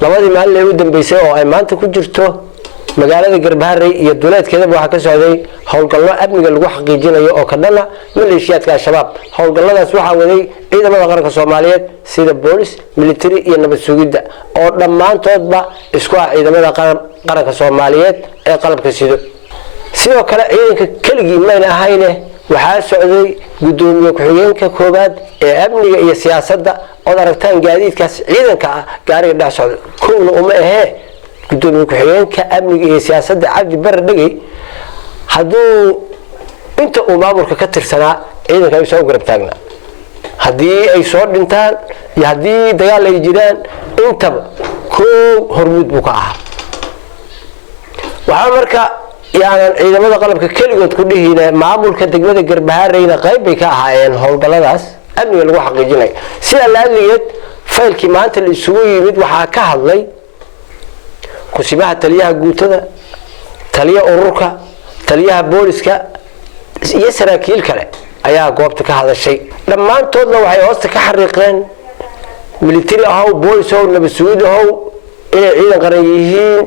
labadii maalin ee u dambeysay oo ay maanta ku jirto magaalada Garbaharey iyo duleedkeeda waxa ka socday howlgallo amniga lagu xaqiijinayo oo ka dhana maleeshiyaadka Shabaab howlgalladaas waxa waday ciidamada qaranka Soomaaliyeed sida boolis military iyo nabad sugidda oo dhamaantoodba isku ah ciidamada qaranka Soomaaliyeed ee qalabka sido sidoo kale ciidanka kaligii ma ahayne waxa socday gudoomiye ku-xigeenka koobaad ee amniga iyo siyaasadda oo aragtaan gaadiidkaas ciidanka ah gaariga dhex socda kuwna uma ahee gudoomiye ku-xigeenka amniga iyo siyaasadda Cabdi Barre Dhagey haduu inta uu maamulka ka tirsanaa ciidanka ay soo garab taagna hadii ay soo dhintaan iyo hadii dagaal ay jiraan intaba hormuud buu ka ahaa waxa marka yaanan ciidamada qalabka kaligood ku dhihina maamulka degmada Garbahareyna qayb bay ka ahaayeen howlgalladaas amniga lagu xaqiijinayo sida laaliyeed faylkii maanta la isugu yimid waxa ka hadlay kusimaha taliyaha guutada taliyaha ururka taliyaha booliska iyo saraakiil kale ayaa goobta ka hadashay dhamaantoodna waxay hoosta ka xariiqeen military ahaw boolis oo nabad sugid ahaw inay ciidan qaran yihiin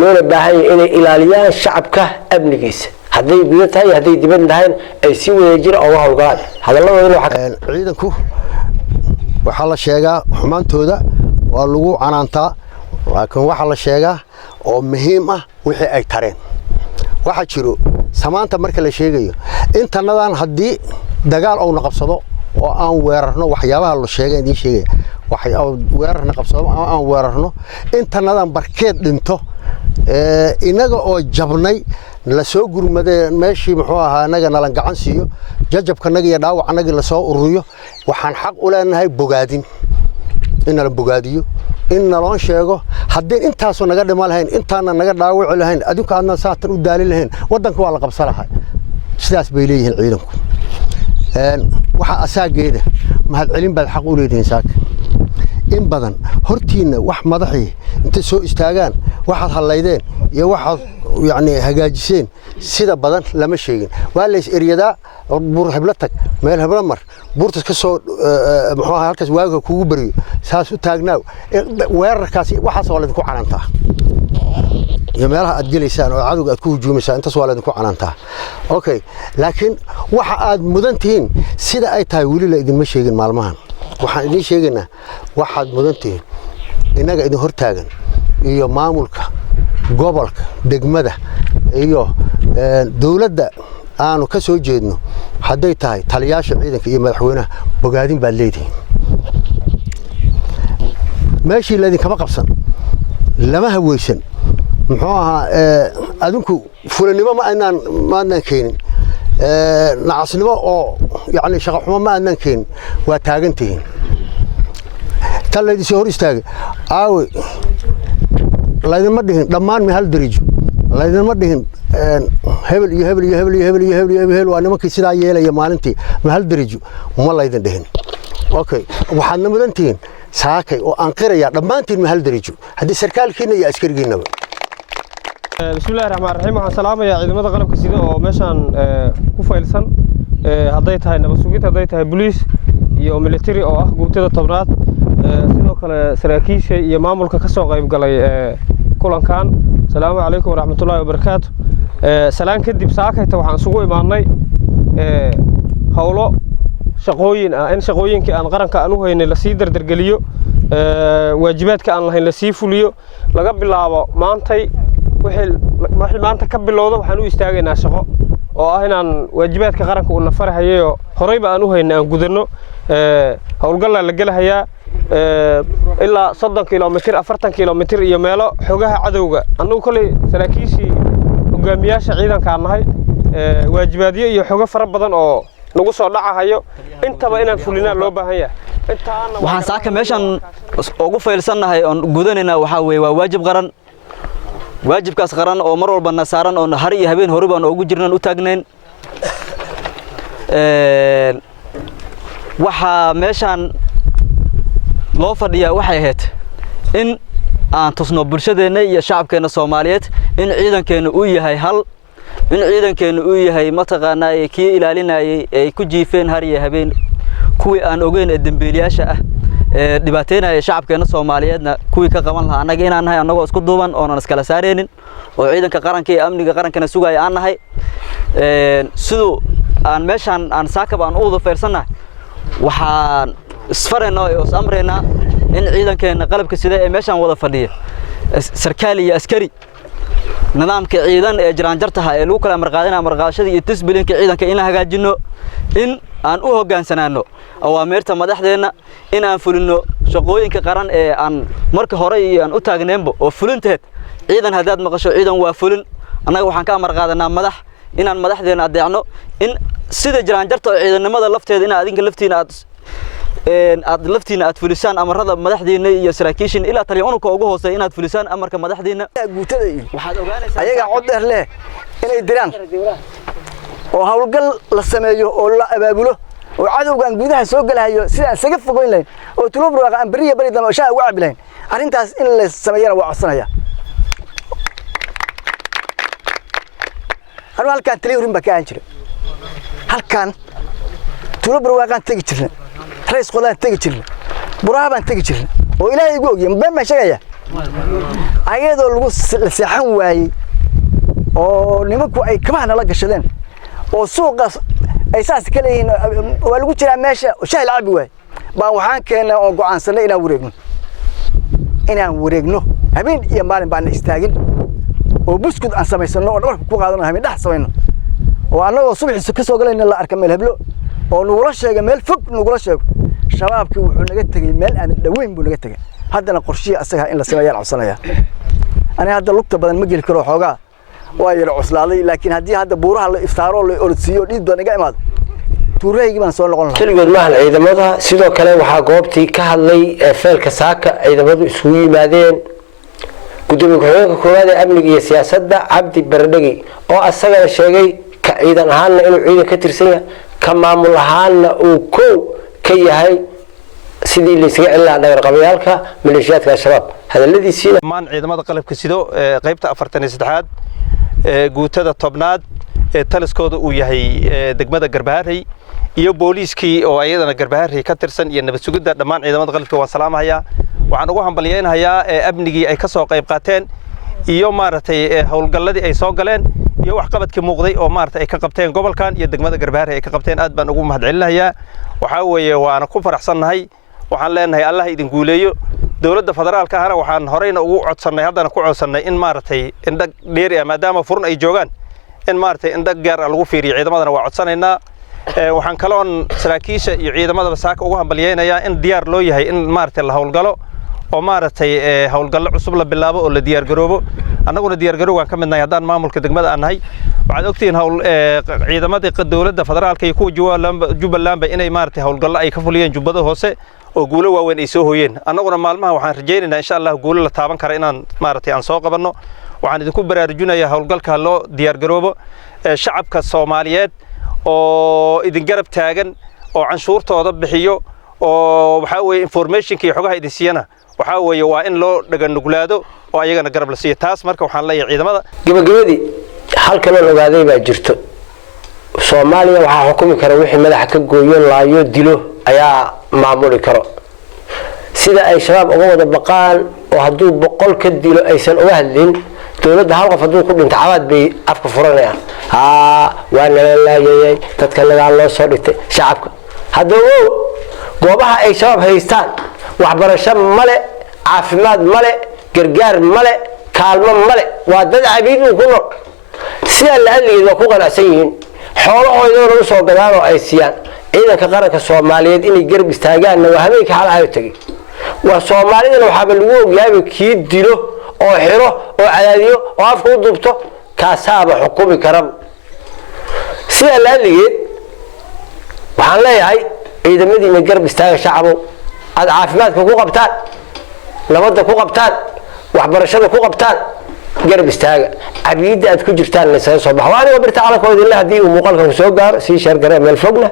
loona baahan yahay inay ilaaliyaan shacabka amnigiisa haday gudaha tahay haday dibadda tahay ay si wadajir oo hawlgalaan hadalladooda waxa ciidanku waxa la sheegaa xumaantooda waa lagu canaantaa laakiin waxa la sheegaa oo muhiim ah wixii ay tareen waxa jiro samaanta marka la sheegayo intanadan hadii dagaal oo naqabsado oo aan weerarno waxyaabaha la sheegay idin sheegay waxay weerarna qabsado aan weerarno intanadan barkeed dhinto inaga oo jabnay la soo gurmaday meeshii muxuu ahaa anaga nalan gacan siiyo jajabkanaga iyo dhaawacanaga la soo ururiyo waxaan xaq u leenahay bogaadin in la bogaadiyo in naloo sheego hadii intaas naga dhima lahayn intaana naga dhaawac lahayn adinku aadna saatan u daali lahayn wadanka waa la qabsanahay sidaas bay leeyihiin ciidanku waxa asaageeda mahad celin baad xaq u leedahay saak in badan hortiina wax madaxii inta soo istaagaan waxaad halaydeen iyo waxaad yani hagaajiseen sida badan lama sheegin waa la is eriyadaa buur hebla tag meel hebla mar buurtas ka soo muxuu ahaa halkaas waaga kugu bariyo saas u taagnaaw weerarkaas waxa soo leedku canaantaa iyo meelaha aad galeysaan oo cadowga aad ku hujuumaysaan intaas waa leedku canaantaa okay laakiin waxa aad mudantiin sida ay tahay wali la idin ma sheegin maalmahan waxaan idin sheegaynaa waxaad mudantiin inaga idin hortaagan iyo maamulka gobolka degmada iyo dawladda aanu ka soo jeedno haday tahay taliyaasha ciidanka iyo madaxweynaha bogaadin baa leedahay meeshii la idin kama qabsan lama haweysan muxuu ahaa adinku fulanimo ma aanan keenin nacasnimo oo yani shaqo xumo ma aanan keenin waa taagantihiin tan la idin soo hor istaagay aawe laydinma dhihin dhammaan mi hal darijo laydinma dhihin hebel iyo hebel iyo hebel iyo hebel iyo hebel iyo hebel waa nimankii sidaa yeelaya maalintii ma hal darijo ma laydin dhihin okay waxaadna mudantihiin saakay oo aan qiraya dhammaantiin ma hal darijo haddii sarkaalkiina iyo askarigiinaba bismillaahi raxmaani raxiim waxaan salaamayaa ciidamada qalabka sida oo meeshaan ku faylsan hadday tahay nabad sugid hadday tahay boliis iyo military oo ah guutada tobnaad sidoo kale saraakiisha iyo maamulka ka soo qayb galay kulankan salaamu calaykum waraxmatullaahi wabarakaatu salaan kadib saakayta waxaan isugu imaanay howlo shaqooyin ah in shaqooyinkii aan qaranka aan u haynay la sii dardargeliyo waajibaadka aan lahayn la sii fuliyo laga bilaabo maantay wixii maanta ka bilowdo waxaan u istaagaynaa shaqo oo ah inaan waajibaadka qaranka uu nafarahayo horeyba aan u haynay aan gudano howlgalla la galahayaa ilaa 30 kilomitir 40 kilomitir iyo meelo xogaha cadowga annagu kale saraakiishii hogaamiyaasha ciidanka nahay waajibaadyo iyo xogo fara badan oo nagu soo dhacahayo intaba inaan fulinaa loo baahan yahay waxaan saaka meeshan ugu faylsanahay oo gudanayna waxa weeye waa waajib qaran waajibkaas qaran oo mar walba nasaaran oo har iyo habeen hore baan ugu jirnaan u taagnayn waxa meeshan loo fadhiyaa waxay ahayd in aan tusno bulshadeena iyo shacabkeena Soomaaliyeed in ciidankeena uu yahay hal in ciidankeena uu yahay mataqaanaa kii ilaalinayay ay ku jiifeen har iyo habeen kuwii aan ogeyn dambiilayaasha ah dhibaateynaya shacabkeena Soomaaliyeedna kuwii ka qaban lahaa anaga inaan nahay anagoo isku duuban oo aan iskala saareenin oo ciidanka qaranka iyo amniga qarankana sugaya aan nahay sidoo aan meeshan aan saakab aan u wada feersanahay waxaan isfareenaa oo amreena in ciidankeena qalabka sida ee meeshan wada fadhiya sarkaali iyo askari nidaamka ciidan ee jiraan jartaha ee lagu kala marqaadina marqaashada iyo tisbilinka ciidanka in la hagaajino in aan u hogaansanaano awaamirta madaxdeena in aan fulino shaqooyinka qaran ee aan marka hore aan u taagneenbo oo fulinteed ciidan hadaad maqasho ciidan waa fulin anaga waxaan ka marqaadanaa madax in aan madaxdeena adeecno in sida jiraan jarta ciidanimada lafteeda in adinka laftiina aad laftiina aad fulisaan amarada madaxdiina iyo saraakiishin ila taliyoonka ugu hooseeya inaad fulisaan amarka madaxdiina guutada waxaad ogaanaysaa ayaga cod dheer leh inay diraan oo hawlgal la sameeyo oo la abaabulo oo cadowgan gudaha soo galayo sida saga fogoyn lahayn oo tulub raaqa aan bariya bari dama shaa ugu cabilayn arintaas in la sameeyana waa codsanaya anu halkaan taliyorin ba ka aan jiray halkaan tulub raaqan tagi jirnay rays qolaan tagi jirnay buraabaan tagi jirnay oo ilaahay igu ogyahay been ma sheegaya ayadoo lagu seexan waayay oo nimanku ay kama nala gashadeen oo suuqa ay saas kale yihiin waa lagu jiraa meesha shaah la cabi waay baan waxaan keenay oo go'aansanay inaan wareegno habeen iyo maalin baan istaagin oo buskud aan samaysano oo dharka ku qaadano habeen dhax samayno oo anagoo subaxii ka soo galayna la arka meel hablo oo nugula sheegay meel fog nugula sheego shabaabkii wuxuu naga tagay meel aan dhaweyn buu naga tagay haddana qorshihi asaga in la sameeyaan codsanaya aniga hadda lugta badan ma geli karo xoogaa waa yara cuslaaday laakiin haddii hadda buuraha la iftaaro la orsiyo dhiid badan iga imaado tuuraygi baan soo noqon lahaa kaligood maahan ciidamada sidoo kale waxaa goobtii ka hadlay feelka saaka ciidamadu isugu yimaadeen gudoomiye ku-xigeenka koowaad ee amniga iyo siyaasadda Cabdi Baradhagi oo asagana sheegay ka ciidan ahaanna inuu ciidan ka tirsan yahay ka maamul ahaanna uu koow ka yahay sidii la isaga cilaa dhagar qabyaalka maleeshiyaadka shabaab hadaladiisina maan ciidamada qalabka sido qaybta 43aad guutada tobnaad ee taliskooda uu yahay degmada Garbaharey iyo booliiskii oo ayadana Garbaharey ka tirsan iyo nabad sugidda dhammaan ciidamada qalabka waa salaamaya waxaan ugu hambalyeeynayaa amnigii ay ka soo qayb qaateen iyo maartay hawlgalladii ay soo galeen iyo wax qabadkii muuqday oo maartay ay ka qabteen gobolkan iyo degmada Garbaharey ay ka qabteen aad baan ugu mahadcelinayaa waxa weeye waana ku faraxsanahay waxaan leenahay Allah idin guuleeyo dawladda federaalka ahna waxaan horeyna ugu codsanay haddana ku codsanay in maartay indha dheer maadaama furun ay joogaan in maartay indha gaar lagu fiiriyo ciidamadana waa codsanaynaa waxaan kaloon saraakiisha iyo ciidamada saaka ugu hambalyeeynayaa in diyaar loo yahay in maartay la hawlgalo oo maartay hawlgallo cusub la bilaabo oo la diyaar garoobo annaguna diyaar garowgan ka midnahay haddaan maamulka degmada aan nahay waxaad ogtiin ciidamada dawladda federaalka iyo kuwa Jubbaland inay maartay hawlgallo ay ka fuliyeen jubbada hoose oo guulo waaweyn ay soo hooyeen annaguna maalmaha waxaan rajaynaynaa insha Allah guulo la taaban kara inaan maartay aan soo qabanno waxaan idinku baraarujinayaa hawlgalka loo diyaar garoobo shacabka Soomaaliyeed oo idin garab taagan oo canshuurtooda bixiyo oo waxa weeye informationka iyo xogaha idin siiyana waxa weeye waa in loo dhagan nuglaado oo ayagana garab la siiyo taas marka waxaan leeyahay ciidamada gabagabadii halkan oo ogaaday baa jirto Soomaaliya waxa xukumi kara wixii madaxa ka gooyo laayo dilo ayaa maamuli karo sida ay shabaab uga wada baqaan oo hadduu 100 ka dilo aysan uga hadlin dawladda hal qof hadduu ku dhinto cabaad bay afka furanayaan waa nalaayay dadka laga loo soo dhigtay shacabka haddaba goobaha ay shabaab haystaan waxbarasho male caafimaad male gargaar male kaalmo male waa dad cabiid ku nool sida la hadlayay ku qanacsan yihiin xoolahooda u soo gadaan oo ay siiyaan ciidanka qaranka Soomaaliyeed inay garab istaagaan waa habeenkii xal ay tagay waa Soomaalidana waxa lagu ogyahay kii dilo oo xiro oo cadaadiyo oo afku dubto kaasaaba xukumi kara sida la hadlayay waxaan leeyahay ciidamadiina garab istaaga shacabo aad caafimaadka ku qabtaan nabadda ku qabtaan waxbarashada ku qabtaan garab istaaga cabiida aad ku jirtaan la soo baxo aniga birta calankooda ilaa hadii uu muuqaalka soo gaaro si shar gareey meel fogna